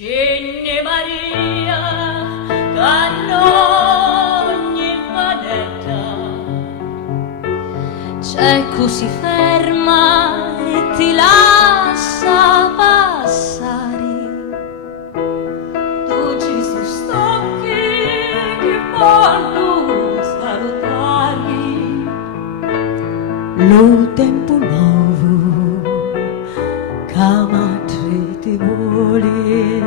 Scende Maria, canogni vanetta, cieco si ferma e ti lascia passare. Tu ci sono stocchi che fanno salutare. Lo tempo nuovo che ti vuole,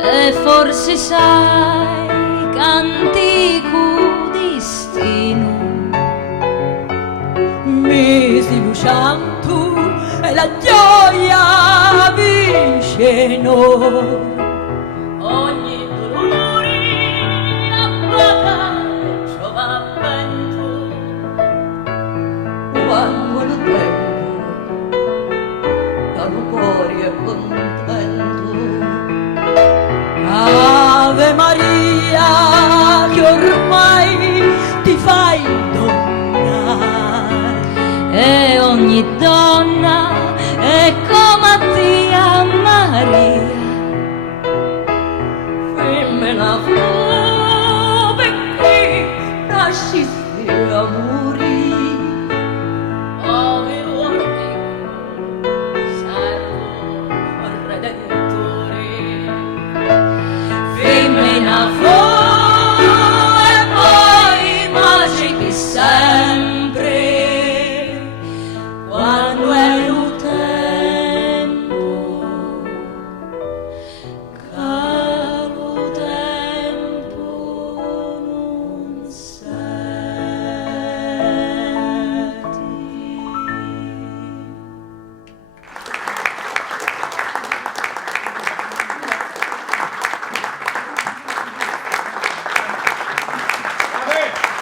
e forse sai cantico destino mesi lucciantu e la gioia vicino.